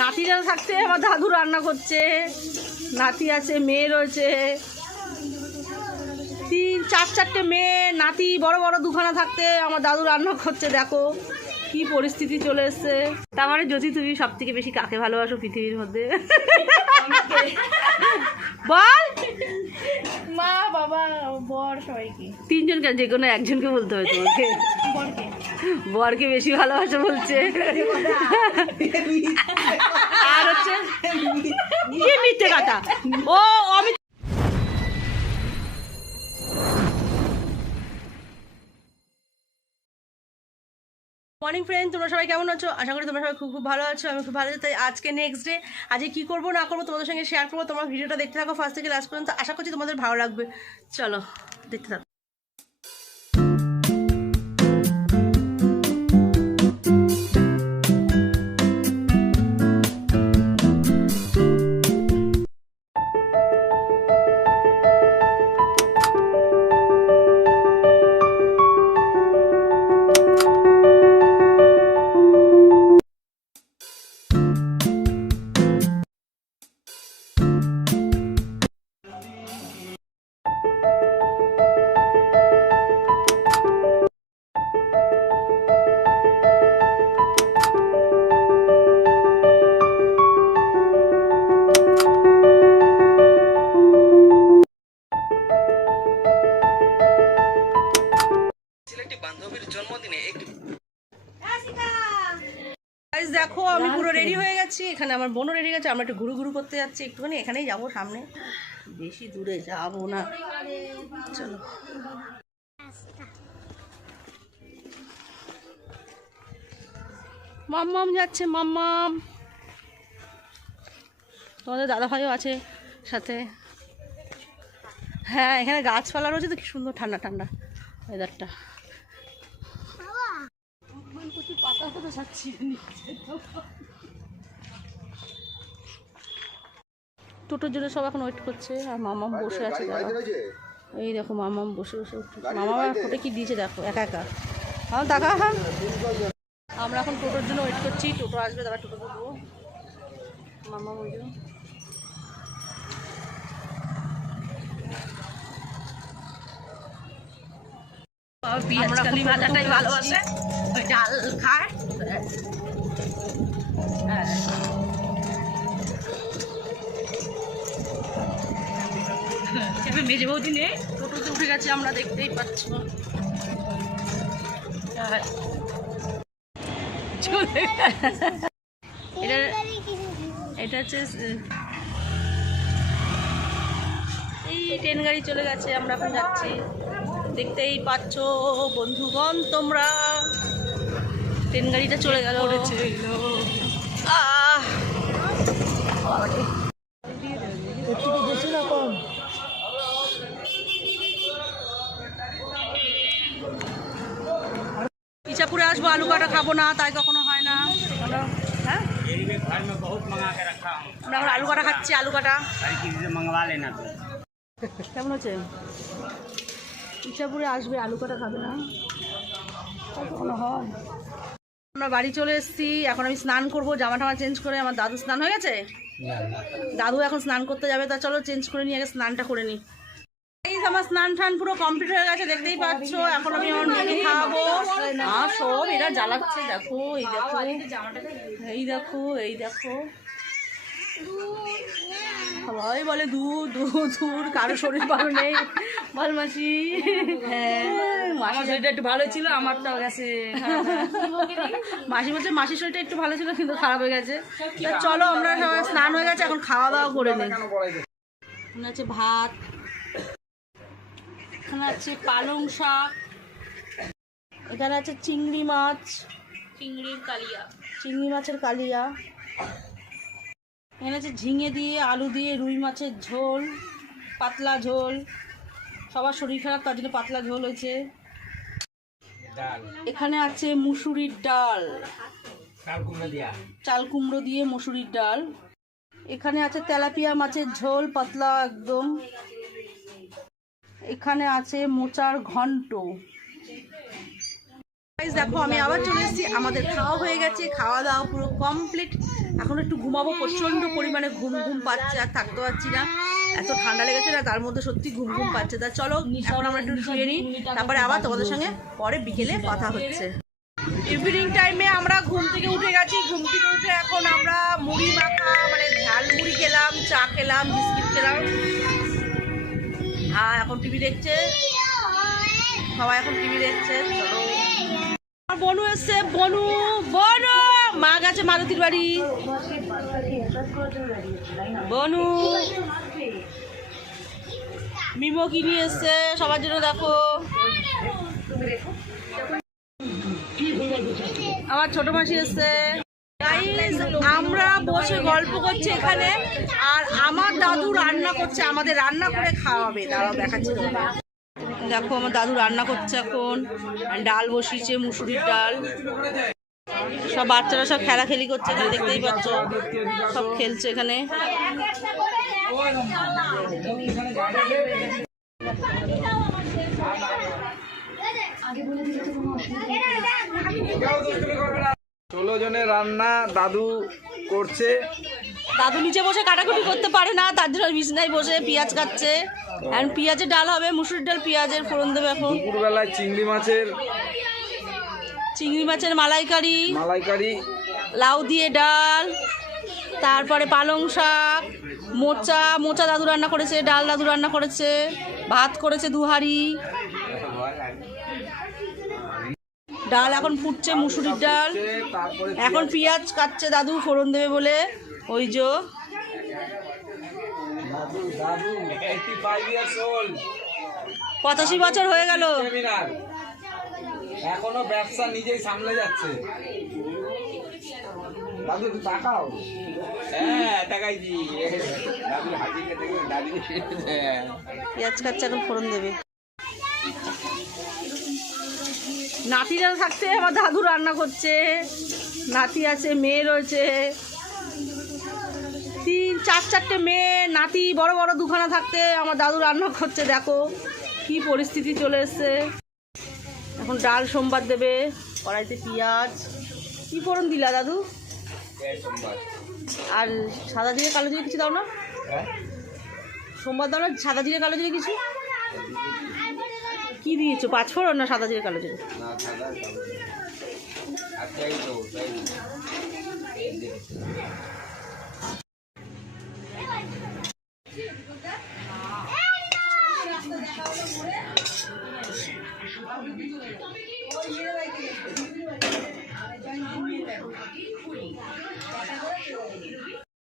নাতিরা থাকতে আমার দাদু রান্না করছে, নাতি আছে, মেয়ে রয়েছে, 3-4 মেয়ে, নাতি, বড় বড় দুখানা থাকতে আমার দাদু রান্না করছে। দেখো কি পরিস্থিতি চলে এসছে। তার মানে যদি তুমি সব থেকে বেশি কাকে ভালোবাসো পৃথিবীর মধ্যে? বল। মা, বাবা, বর, সবাইকে। 3 জনকে, যে কোনো একজনকে বলতে হবে তোমাকে। বরকে বেশি ভালোবাসো বলছে। আর হচ্ছে কি মিথ্যে কথা। ও আমি মর্নিং ফ্রেন্ড, তোমরা সবাই কেমন আছো? আশা করি তোমরা সবাই খুব খুব ভালো আছো। আমি খুব ভালো আছি। তাই আজকে নেক্সট ডে, আজকে কী করবো না করবো তোমাদের সঙ্গে শেয়ার করবো। তোমরা ভিডিওটা দেখতে থাকো ফার্স্ট থেকে লাস্ট পর্যন্ত। আশা করছি তোমাদের ভালো লাগবে। চলো দেখতে থাকো। দেখো আমি পুরো রেডি হয়ে গেছি, এখানে আমার বোনও রেডি গেছে। আমরা একটু ঘুরু ঘুরু করতে যাচ্ছি, একটুখানি এখানেই যাবো সামনে, বেশি দূরে যাবো না। চলো মাম্মাম যাচ্ছে, মাম্মাম। তোমাদের দাদাভাইও আছে সাথে। হ্যাঁ, এখানে গাছপালা রয়েছে তো, কি সুন্দর ঠান্ডা ঠান্ডা ওয়েদারটা। টোটোর জন্য সব এখন ওয়েট করছে, আর মামাম বসে আছে। এই দেখো মামাম বসে বসে, মামা ফোটে কি দিয়েছে দেখো, একা একা। আমার দেখা। আমরা এখন টোটোর জন্য ওয়েট করছি, টোটো আসবে, তারা টোটো দেবো। মামাম ওই জন্য পেঁয়াজকালি ভাজাটাই ভালোবাসে, ওই ডাল খায়। মেজে বৌদি নেই, টোটোতে উঠে গেছে, আমরা দেখতেই পাচ্ছ। এটা হচ্ছে এই ট্রেন গাড়ি চলে গেছে, আমরা এখন যাচ্ছি। দেখতেই পাচ্ছ বন্ধুগণ তোমরা, ট্রেন গাড়িটা চলে গেল। ইচ্ছাপুরে আসবো, আলু কাটা খাবো না, তাই কখনো হয় না। হ্যাঁ, আমরা এখন আলু কাটা খাচ্ছি, আলু কাটা। কেমন হচ্ছে? ইচ্ছাপুরে আসবে, আলু কাটা খাবে না, কখনো হয়। আমরা বাড়ি চলে এসেছি, এখন আমি স্নান করবো, জামা টামা চেঞ্জ করে। আমার দাদু স্নান হয়ে গেছে, দাদু এখন স্নান করতে যাবে, তা চলো চেঞ্জ করে নিয়ে আগে স্নানটা করে নিই। আমার স্নান টান পুরো কমপ্লিট হয়ে গেছে, দেখতেই পাচ্ছ। এখন আমি আমার মেয়েকে খাওয়াবো। সব এরা জ্বালাচ্ছে, দেখো এই দেখো, এই দেখো, এই দেখো, সবাই বলে দুধ দুধ দুধ, কারো শরীর ভালো নেই, বল মাসি? হ্যাঁ, মাসির শরীরটা একটু ভালো ছিল, আমারটাও গেছে। মাসি বলছে মাসির শরীরটা একটু ভালো ছিল, কিন্তু খারাপ হয়ে গেছে। চলো আমরা সবাই স্নান হয়ে গেছে, এখন খাওয়া দাওয়া করে নিই। এখানে আছে ভাত, এখানে আছে পালং শাক, এখানে আছে চিংড়ি মাছ, চিংড়ি মাছের কালিয়া, এখানে আছে ঝিঙে দিয়ে আলু দিয়ে রুই মাছের ঝোল, পাতলা ঝোল। সবার শরীর খারাপ, তার জন্য পাতলা ঝোল হয়েছে। এখানে আছে মুসুরির ডাল, চাল কুমড়ো দিয়ে মুসুরির ডাল। এখানে আছে তেলাপিয়া মাছের ঝোল, পাতলা একদম। এখানে আছে মোচার ঘন্ট। Guys, দেখো আমি আবার চলে এসেছি, আমাদের খাওয়া হয়ে গেছে, খাওয়া দাওয়া পুরো কমপ্লিট। এখন একটু ঘুমাবো, প্রচন্ড পরিমাণে ঘুম পাচ্ছে, আর থাকতে পারছি না, এত ঠান্ডা লেগেছে না, তার মধ্যে সত্যি ঘুম পাচ্ছে। তা চলো এখন আমরা একটু শুয়ে নিই, তারপরে আবার তোমাদের সঙ্গে পরে বিকেলে কথা হচ্ছে। ইভিনিং টাইমে আমরা ঘুম থেকে উঠে গেছি, ঘুম থেকে উঠে এখন আমরা মুড়ি মাখা মানে ঝাল মুড়ি খেলাম, চা খেলাম, বিস্কিট খেলাম, আর এখন টিভি দেখছে সবাই, এখন টিভি দেখছে। চলো বনু এসছে, বনু মা গেছে মারুতির বাড়ি, বনু মিমো কি নিয়ে এসছে সবার জন্য, দেখো আমার ছোট মাসি এসছে। আমরা বসে গল্প করছি এখানে, আর আমার দাদু রান্না করছে, আমাদের রান্না করে খাওয়াবে, দাঁড়াও দেখাচ্ছি। দেখো আমার দাদু রান্না করছে, এখন ডাল বসিয়েছে, মুসুরির ডাল, সব বাচ্চারা সব খেলাখেলি করছে এখানে, দেখতেই পাচ্ছ সব খেলছে এখানে। ষোলো জনের রান্না দাদু করছে। দাদু নিচে বসে কাটাকুটি করতে পারে না, তার জন্য বিছনায় বসে পেঁয়াজ কাটছে। এখন পেঁয়াজের ডাল হবে, মুসুরির ডাল পেঁয়াজের ফোড়ন দেবে। এখন দুপুরবেলায় চিংড়ি মাছের মালাইকারি, লাউ দিয়ে ডাল, তারপরে পালং শাক, মোচা দাদু রান্না করেছে, ডাল দাদু রান্না করেছে, ভাত করেছে 2 হাঁড়ি, ডাল এখন ফুটছে, মুসুরির ডাল। এখন পেঁয়াজ কাটছে দাদু ফোড়ন দেবে বলে, ওই যে 85 বছর হয়ে গেল, এখনো ব্যবসা নিজেই সামলে যাচ্ছে। দাদু একটু তাকাও। হ্যাঁ তাকাইছি। পেঁয়াজ কাটছে, এখন ফোড়ন দেবে। নাতিরা থাকতে আমার দাদু রান্না করছে, নাতি আছে, মেয়ে রয়েছে, 3-4 মেয়ে, নাতি বড় বড় 2খানা থাকতে আমার দাদু রান্না করছে। দেখো কি পরিস্থিতি চলে এসছে। এখন ডাল সোমবার দেবে, কড়াইতে পেঁয়াজ। কি ফোড়ন দিলা দাদু? আর সাদা জিরে কালো জিরে কিছু দাও না? সোমবার দাও না সাদা জিরে কালো জিরে কিছু? কি দিয়েছো, 5 ফোড়ন না সাদা জিরে কালো জিরে?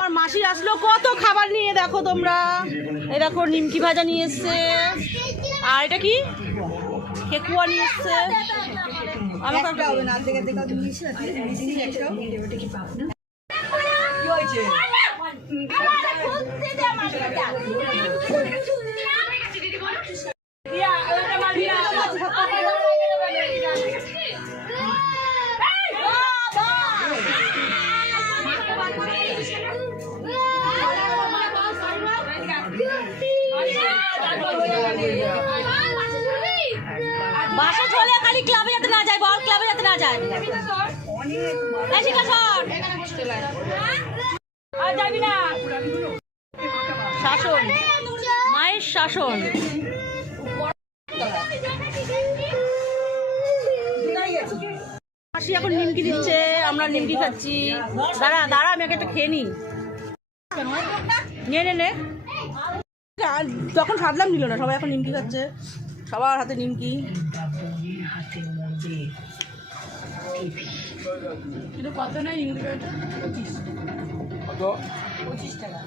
আমার মাসি আসলো কত খাবার নিয়ে, দেখো তোমরা, এই দেখো নিমকি ভাজা নিয়ে এসছে, আর এটা কি কেকুয়া নিয়ে এসছে। আমাকে হবে না, বাসা চলে খালি ক্লাবে যেতে না যায়, বল ক্লাবে যেতে না যায়, আর যাবি না। শাসন, মায়ের শাসন। মাসি এখন নিমকি দিচ্ছে, আমরা নিমকি খাচ্ছি। দাঁড়া আমি একটা খেয়ে নিই। নে তখন সাদলাম নিল না, সবাই এখন নিমকি খাচ্ছে, সবার হাতে নিমকি। কত না $25 টাকা।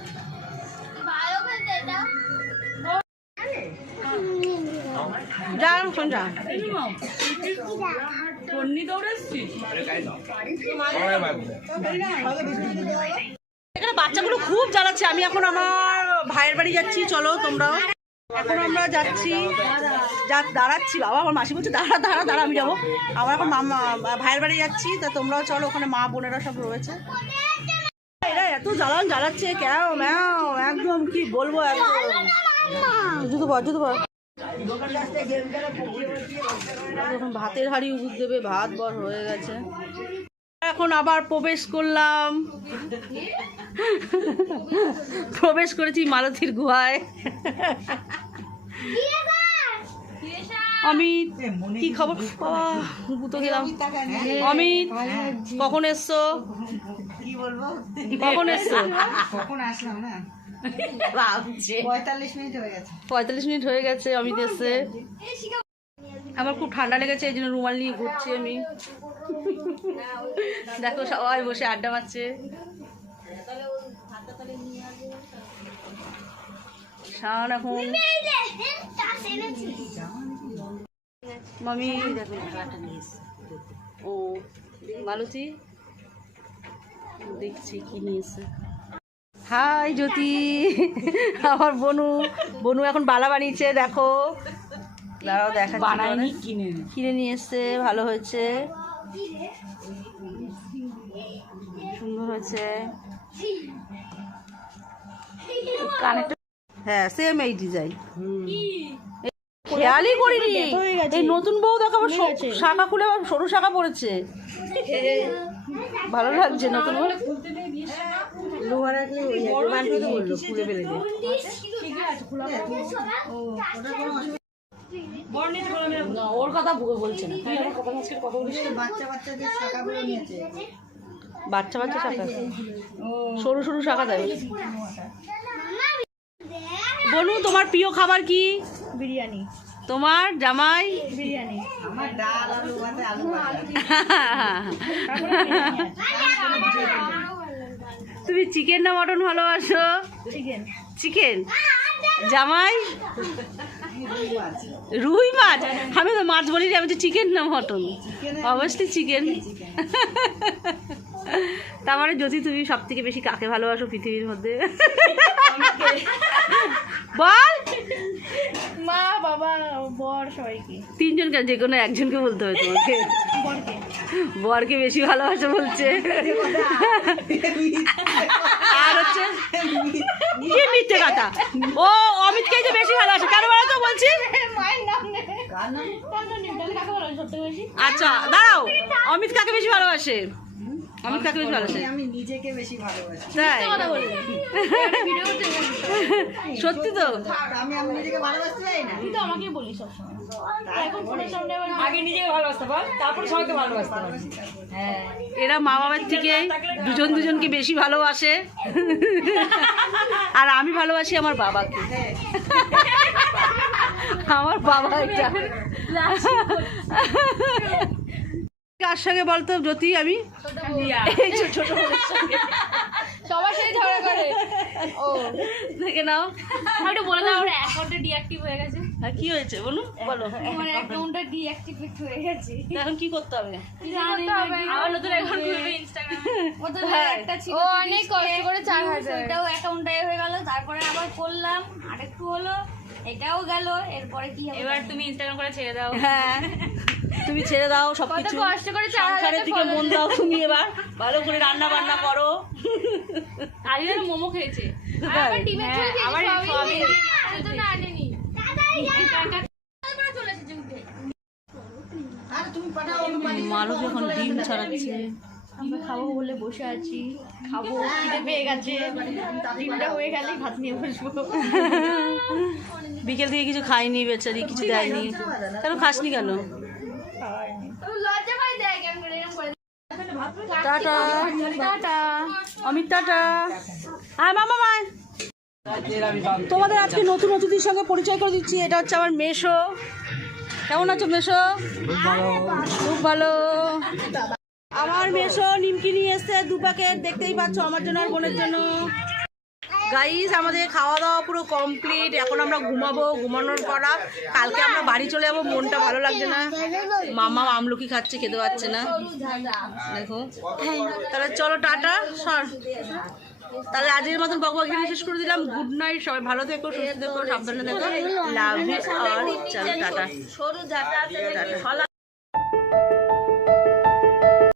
এখানে বাচ্চাগুলো খুব জ্বালাচ্ছে। আমি এখন আমার ভাইয়ের বাড়ি যাচ্ছি, চলো তোমরাও। এখন আমরা যাচ্ছি, দাঁড়াচ্ছি, বাবা আমার মাসি বলছে দাঁড়া আমি যাবো। আমরা এখন ভাইয়ের বাড়ি যাচ্ছি, তা তোমরাও চলো, ওখানে মা বোনেরা সব রয়েছে। এরা এত জ্বালাচ্ছে, একদম কি বলবো, একদম জুতো পর এখন ভাতের হাঁড়ি উগুর দেবে, ভাত বর হয়ে গেছে। এখন আবার প্রবেশ করলাম, প্রবেশ করেছি মালতীর গুহায়। অমিত কি খবর? বাবা গুতো গেলাম। অমিত কখন এসছো? কখন এসছো? কখন আসলাম না? ভাবছে 45 মিনিট হয়ে গেছে। 45 মিনিট হয়ে গেছে অমিত এসছে। আমার খুব ঠান্ডা লেগেছে, এই জন্য রুমাল নিয়ে ঘুরছি আমি। দেখো সবাই বসে আড্ডা মারছে। শান এখন মামি ও মালতী দেখছি কি নিয়েছে। হাই জ্যোতি, আমার বনু। বনু এখন বালা বানিয়েছে, দেখো দাঁড়াও দেখা বানাইনি, কিনে নিয়ে এসছে। ভালো হয়েছে, সুন্দর হয়েছে। কানেরটা হ্যাঁ সেম এই ডিজাইন। খেয়ালই করিনি, এই নতুন বউ দেখো আবার শাখা খুলে আবার সরু শাখা পড়েছে। ভালো লাগছে নতুন বউ। লোহা রাখলে ওই বানতে তো বললো খুলে ফেলে দে। না, ওর কথা বলছে না। বাচ্চা বাচ্চাদের শাখাগুলো নিয়েছে। বাচ্চা বাচ্চা শাখা, সরু সরু শাখা দেয়। বনু তোমার প্রিয় খাবার কি? বিরিয়ানি। তোমার জামাই? বিরিয়ানি। আমার ডাল আলু ভাতে আলু ভাজা। তুমি চিকেন না মটন ভালোবাসো? চিকেন। চিকেন। জামাই? রুই মাছ। আমি তো মাছ বলি, আমি তো চিকেন না মটন। অবশ্যই চিকেন। তার মানে যদি তুমি সব থেকে বেশি কাকে ভালোবাসো পৃথিবীর মধ্যে? বল। মা বাবা বর সবাইকে। তিনজনকে, যে কোনো একজনকে বলতে হবে তোমাকে। বরকে। বরকে বেশি ভালোবাসো বলছে। আর হচ্ছে কি মিথ্যে কথা, ও অমিতকে যে বেশি ভালোবাসে। কেন বলো তো বলছি? মায়ের নাম নেই। তার নাম নেই, তাহলে কাকে ভালোবাসে সবথেকে বেশি? আচ্ছা দাঁড়াও, অমিত কাকে বেশি ভালোবাসে? অমিত কাকে বেশি ভালোবাসে? আমি নিজেকে বেশি ভালোবাসি। তাই? কথা বললে ভিডিও করতে সত্যি তো? আমি আমি নিজেকে ভালোবাসতে চাই না। তুই তো আমাকে বলিস সবসময়। এখন ফোনের সামনে আবার আগে নিজেকে ভালোবাসতে বল, তারপর সবাইকে ভালোবাসতে বল। হ্যাঁ, এরা মা বাবার থেকে দুজন দুজনকে বেশি ভালোবাসে, আর আমি ভালোবাসি আমার বাবাকে। আমার বাবা এটা। কার সঙ্গে বলতো জ্যোতি? আমি এই ছোট বোনের সঙ্গে। সবার সাথে ঝগড়া করে। ও দেখে নাও। একটু বলে দাও, আমার অ্যাকাউন্টটা ডিঅ্যাক্টিভ হয়ে গেছে। আর কি হয়েছে বলো বলো। আমার অ্যাকাউন্টটা ডিঅ্যাক্টিভেট হয়ে গেছে। এখন কি করতে হবে? আবার নতুন অ্যাকাউন্ট খুলবে ইনস্টাগ্রামে। ওদের একটা ছিল, ও অনেক কষ্ট করে 4000, ওটাও অ্যাকাউন্টটাই হয়ে গেল। তারপরে আবার করলাম, আরেকটু হলো, এটাও গেল। এরপরে কি হবে? এবার তুমি ইনস্টাগ্রাম করে ছেড়ে দাও। হ্যাঁ তুমি ছেড়ে দাও সবকিছু, কষ্ট করে 4000 সংসারের দিকে মন দাও। তুমি এবার ভালো করে রান্না বান্না করো। আজ যেন মোমো খেয়েছে। আবার ডিমের ঝোল খেয়েছে। আবার সয়াবিন তো না আনেনি। তারপরে চলে এসেছে উঠে। আর তুমি পাঠাও অন্য বাড়ি। মালু যখন ডিম ছাড়াচ্ছে, আমরা খাবো বলে বসে আছি, খাবো, খিদে পেয়ে গেছে। ডিমটা হয়ে গেলেই ভাত নিয়ে বসবো। বিকেল থেকে কিছু খাইনি বেচারি, কিছু দেয়নি। কেন খাসনি কেন? লজ্জা পাই দেয় কেন করে এরকম করে। Tata tata Amit, tata. হ্যাঁ মামা মায়, তোমাদের আজকে নতুন অতিথির সঙ্গে পরিচয় করে দিচ্ছি। এটা হচ্ছে আমার মেশো। কেমন আছো মেশো? খুব ভালো। আমার মেশো নিমকি নিয়ে এসছে 2 প্যাকেট, দেখতেই পাচ্ছ, আমার জন্য আর বোনের জন্য। গাইস আমাদের খাওয়া দাওয়া পুরো কমপ্লিট। এখন আমরা ঘুমাবো। ঘুমানোর পর কালকে আমরা বাড়ি চলে যাবো। মনটা ভালো লাগছে না। মামা আমলকি খাচ্ছে, খেতে পাচ্ছে না। দেখো তাহলে চলো টাটা সর। তাহলে আজকের মতন বকবক এখানে শেষ করে দিলাম। গুড নাইট, সবাই ভালো থেকো, সুস্থ থেকো, সাবধানে থেকো। Love you all. চলো টাটা টাটা।